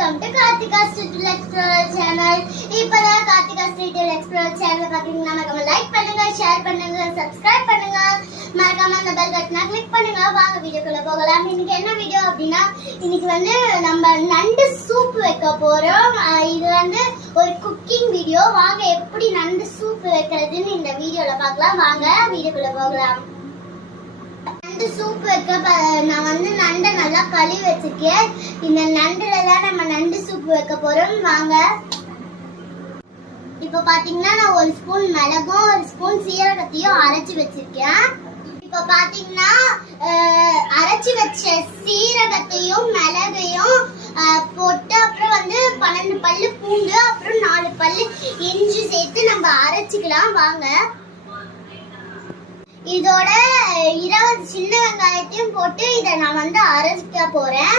Welcome to Karthika street explorer channel. இப்பதான் Karthika street explorer channel பாத்தீங்கன்னா மறக்காம லைக் பண்ணுங்க, ஷேர் பண்ணுங்க, சப்ஸ்கிரைப் பண்ணுங்க, மறக்காம அந்த பெல் பட்டனை கிளிக் பண்ணுங்க. வாங்க வீடியோக்குள்ள போகலாம். இன்னைக்கு என்ன வீடியோ அப்படின்னா, இன்னைக்கு வந்து நம்ம நண்டு சூப் வைக்க போறோம். இது வந்து ஒரு குக்கிங் வீடியோ. வாங்க எப்படி நண்டு சூப் வைக்கிறதுன்னு இந்த வீடியோல பார்க்கலாம். வாங்க வீடியோக்குள்ள போகலாம். நண்டு சூப் வைக்க நான் வந்து நண்டை நல்லா கழுவி வச்சிருக்கேன். இந்த நண்டுல தான் நம்ம நண்டு சூப் வைக்க போறோம். வாங்க. இப்ப பாத்தீங்கன்னா நான் ஒரு ஸ்பூன் மிளகும் ஒரு ஸ்பூன் சீரகத்தையும் அரைச்சு வச்சிருக்கேன். இப்ப பாத்தீங்கன்னா அரைச்சு வச்ச சீரகத்தையும் மிளகையும் போட்டு அப்புறம் வந்து 12 பல்லு பூண்டு அப்புறம் 4 பல்லு இஞ்சி சேர்த்து நம்ம அரைச்சிக்கலாம். வாங்க. இதோட 20 சின்ன வெங்காயத்தையும் போட்டு இதை நான் வந்து அரைக்க போறேன்.